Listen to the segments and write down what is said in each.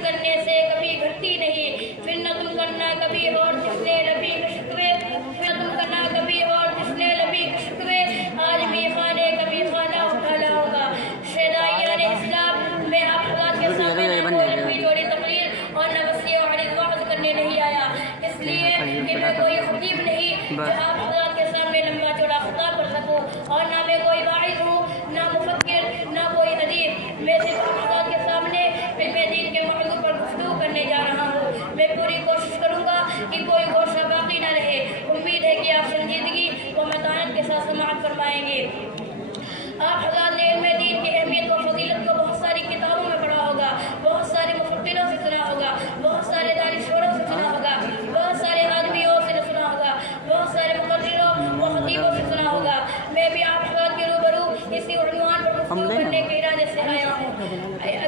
हासिल करने से कभी घटती नहीं। फिर न तुम करना कभी और जिसने नबी के शिकवे, फिर तुम करना कभी और जिसने नबी के शिकवे, आज भी खाने कभी खाना उठाना होगा। शहदाइयान इस्लाम में आप हज़रात के सामने कोई लंबी चौड़ी तकरीर और नवसिया और वाज़ करने नहीं आया, इसलिए कि मैं कोई खतीब नहीं जो आप हज़रात के सामने लंबा चौड़ा खिताब कर सकूं, और ना मैं कोई वाइज़ हूँ, ना मुफक्किर, ना कोई अदीब। मैं सिर्फ आप हज़रात के सामने इल्मे दीन के मौजू पर गुफ्तगू करने जा रहा हूँ। मैं पूरी कोशिश करूँगा कि कोई गोशा बाकी न रहे। उम्मीद है कि आप संजीदगी व मतानत के साथ समाअत फरमाएंगे। आप हज़रात ने इल्मे दीन की अहमियत व फजीलत को बहुत सारी किताबों में पढ़ा होगा, बहुत सारे मुफक्किरों से सुना होगा, बहुत सारे दानिश्वरों से सुना होगा, बहुत सारे आदमियों से सुना होगा, बहुत सारे मुक़र्रिरों व खतीबों से सुना होगा। मैं भी आप हज़रात के रूबरू इसी उन्वान पर गुफ्तगू करने के इरादे से आया हूँ।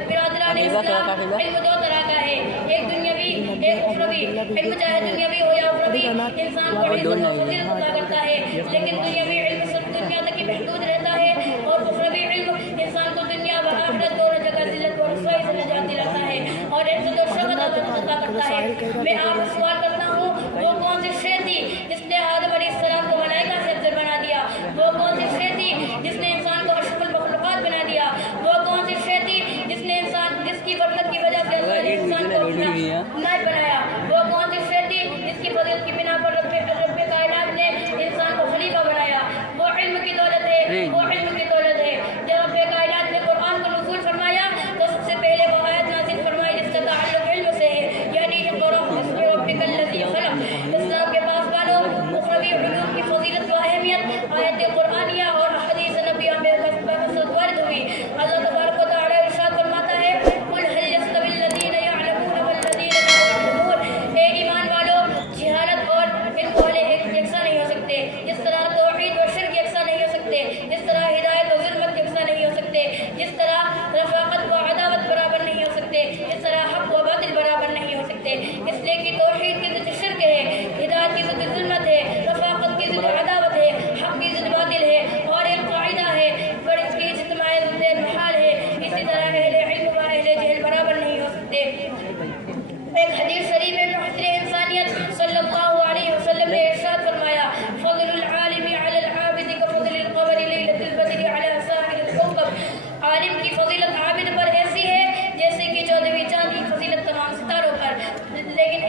बिरादरान इस्लाम, इल्म दो तरह का है, एक दुनियावी एक उखरवी। इल्म चाहे दुनियावी हो या उखरवी, इंसान को इल्म व फजीलत अता करता है, लेकिन दुनियावी इल्म सिर्फ दुनिया तक ही महदूद रहता है, और उखरवी इल्म इंसान को दुनिया व आखिरत दोनों जगह जिल्लत व रुसवाई से नजात दिलाता है और इज्जत और शरफ अता करता है। मैं आपसे सवाल करता हूँ, वो कौन सी शे थी जिसने आदम अलैहिस्सलाम को मलाइका से अफजल बना दिया? वो कौन सी शे थी जिसने इंसान को अशरफुल मखलूकात बना दिया? वो कौन सी शे थी जिसने जिसकी बरकत की वजह से अल्लाह ने इंसान को नायब बनाया? वो कौन सी शे थी जिसकी फजीलत की बिना पर रब कायनात ने इंसान को खलीफा बनाया? वो इल्म की दौलत है, वो इल्म की दौलत है। जब रब कायनात ने कुरान को नुज़ूल फरमाया तो सबसे पहले वो आयत नाज़िल फरमाई जिसका ताल्लुक इल्म से है, यानी इक़रा बिस्मि रब्बिकल लज़ी खलक़। इस्लाम के पास वालों, उखरवी उलूम की फजीलत व अहमियत आयत कुरानिया और हदीस नबविया में बकसरत वारिद हुई। अल्लाह तबारक व तआला इरशाद फरमाता है, कुल हल यस्तवी अल्लज़ीना यअलमून वल्लज़ीना ला यअलमून। ए ईमान वालों, जहालत और इल्म वाले यकसा नहीं हो सकते, जिस तरह तौहीद व शिर्क यकसा नहीं हो सकते, जिस तरह हिदायत व ज़ुल्मत यकसा नहीं हो सकते, जिस तरह रफ़ाक़त व अदावत बराबर नहीं हो सकते, जिस तरह हक़ व बातिल बराबर नहीं हो सकते। इसलिए कि तौहीद की ज़िद शिर्क है, हिदायत की ज़िद ज़ुल्मत है, रफ़ाक़त की ज़िद अदावत है, हक़ की ज़िद बातिल है, और एक कायदा है बड़ी इसकी ज़िद महल है। इसी तरह अहले इल्म व अहले जहल बराबर नहीं हो सकते। एक हदीस शरीफ में मुहतरम इंसानियत सल्लल्लाहु अलैहि वसल्लम ने इरशाद फरमाया, फ़ज़लुल आलिमी अलल आबिद कफ़ज़लिल क़मरि लैलतिल बद्रि अला साइरिल कौकब। आलिम की फजीलत आबिद पर ऐसी है जैसे कि 14वीं चांद की फजीलत तमाम सितारों पर। लेकिन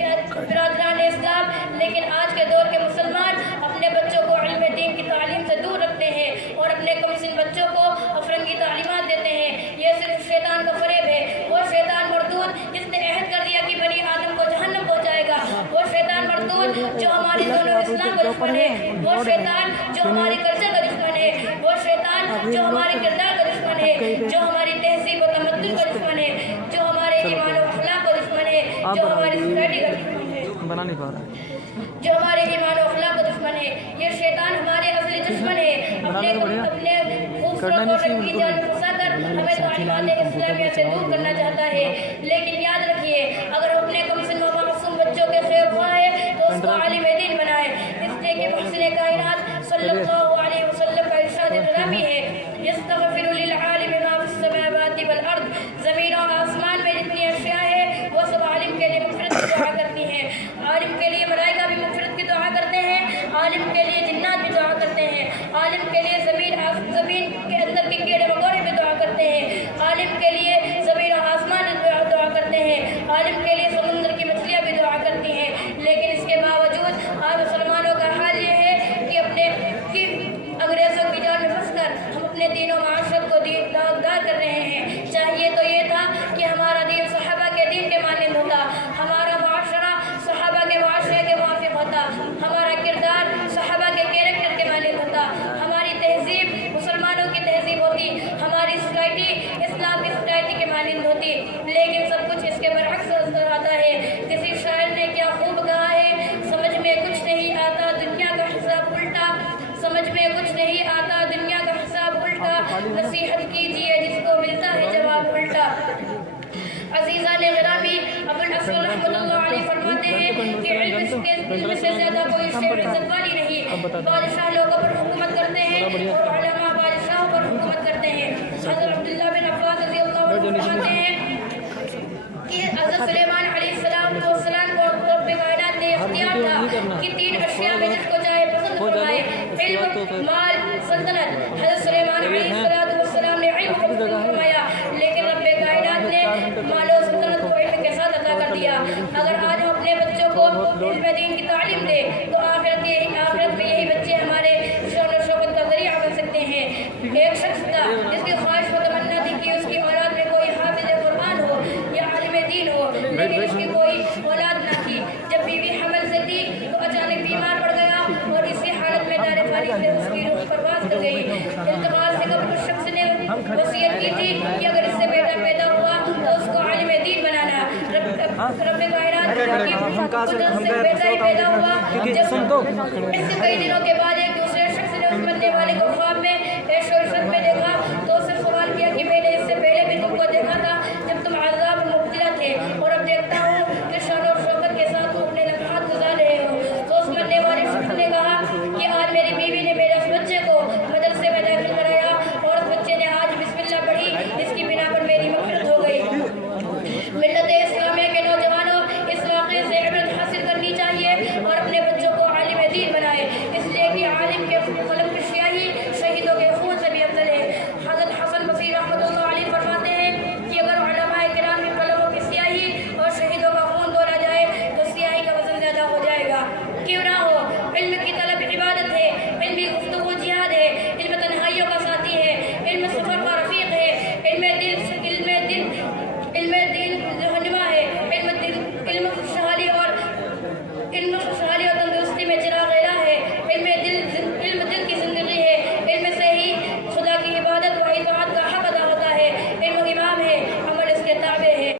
बिरादरान इस्लाम, लेकिन आज के दौर के मुसलमान अपने बच्चों को इल्म दीन की तालीम से दूर रखते हैं और अपने कमसिन बच्चों को अफरंगी तालीमात देते हैं। ये सिर्फ शैतान का फरेब है। वो शैतान मरदूद जिसने अहद कर दिया कि बनी आदम को जहन्नम पहुंचाएगा, वो शैतान मरदूद जो हमारे दोनों इस्लाम का दुश्मन है, वो शैतान जो हमारी कल्चर का दुश्मन है, वो शैतान जो हमारे किरदार का दुश्मन है, जो हमारी तहजीब व तमद्दुन का दुश्मन है, जो हमारे ईमान और अखलाक का दुश्मन है, जो हमारी सोसाइटी का दुश्मन है, बना नहीं पा रहा, जो हमारे ईमान और अखलाक का दुश्मन है। ये शैतान हमारे असली दुश्मन है। अपने खूबसूरत और रंगीन जाल में फंसाकर हमें तालीमात इस्लामिया से दूर करना चाहता है। लेकिन याद रखिए, अगर अपने कमसिन व मासूम बच्चों के खैर ख्वाह है तो उसको आलिम दीन बनाए। इसलिए कि मुहसिन कायनात सल्लल्लाहु अलैहि वसल्लम का इरशाद इकरामी है, यस्तगफिरु लिल आलिम मा फिस समावाति वल अर्द। ज़मीन और आसमान में जितनी अशिया है वो सब आलिम के लिए मग़फ़िरत की दुआ करती हैं। आलिम के लिए मलाइका भी मग़फ़िरत की दुआ करते हैं, आलिम के लिए जिन्नात भी दुआ करते हैं, आलिम के लिए ज़मीन के अंदर के कीड़े मकोड़े भी दुआ करते हैं, आलिम के लिए ज़मीन और आसमान दुआ करते हैं, आलिम के लिए समुद्र की मछलियाँ भी दुआ करती हैं। लेकिन इसके बावजूद आज मुसलमानों का हाल ये है कि अंग्रेज़ों की जाल में फंसकर हम अपने दीन और माशरत को दागदार कर रहे हैं। चाहिए तो ये था कि हमारा दीन सहाबा के दीन के मानंद होता, हमारा मुआशरा सहाबा के मुआशरे के मुवाफ़िक़ होता, हमारा किरदार सहाबा के कैरेक्टर के मानंद होता, हमारी तहजीब मुसलमानों की तहजीब होती, हमारी सोसाइटी इस्लाम की सोसाइटी के मानंद होती। लेकिन सब कुछ इसके बरअक्स नज़र आता है। किसी शायर ने क्या खूब कहा है, समझ में कुछ नहीं आता दुनिया का हिसाब उल्टा, समझ में कुछ नहीं आता दुनिया का हिसाब उल्टा, नसीहत कीजिए जिसको मिलता है जवाब उल्टा। अज़ीज़ान गिरामी, अबुल हसन रहमतुल्लाह अलैह फरमाते हैं कि इल्म से ज़्यादा कोई शे इज़्ज़त वाली नहीं। बादशाह लोगों पर हुकूमत करते हैं और उलमा बादशाहों पर हुकूमत करते हैं। हज़रत अब्दुल्लाह बिन अब्बास रज़ियल्लाहु अन्हु फरमाते हैं कि حضرت سلیمان علیہ السلام کو رب کائنات نے اختیار تھا کہ 3 اشیاء میں جس کو چاہے پسند فرمائے، علم، مال، سلطنت۔ حضرت سلیمان علیہ السلام نے علم کو پسند فرمایا، لیکن رب کائنات نے مال و سلطنت کو علم کے ساتھ عطا کر دیا۔ اگر آج ہم اپنے بچوں کو علم دین کی تعلیم دیں تو آخرت میں یہی بچے ہمارے شان و شوکت کا ذریعہ بن سکتے ہیں۔ ایک شخص تھا جس کی خواہش و تمنا تھی کہ اس کی اولاد میں کوئی حافظ قرآن ہو یا عالم دین ہو، لیکن اس کی کوئی اولاد نہ تھی۔ جب بیوی حمل سے تھی تو اچانک بیمار پڑ گیا اور اسی حالت میں دار فانی سے اس کی روح پرواز کر گئی۔ انتقال سے قبل اس شخص نے وصیت کی تھی کہ اگر اس سے بیٹا پیدا ہوا تو اس کو عالم دین بنانا۔ رب کائنات کی قدرت سے بیٹا ہی پیدا ہوا۔ جب اس سے کئی دنوں کے بعد ایک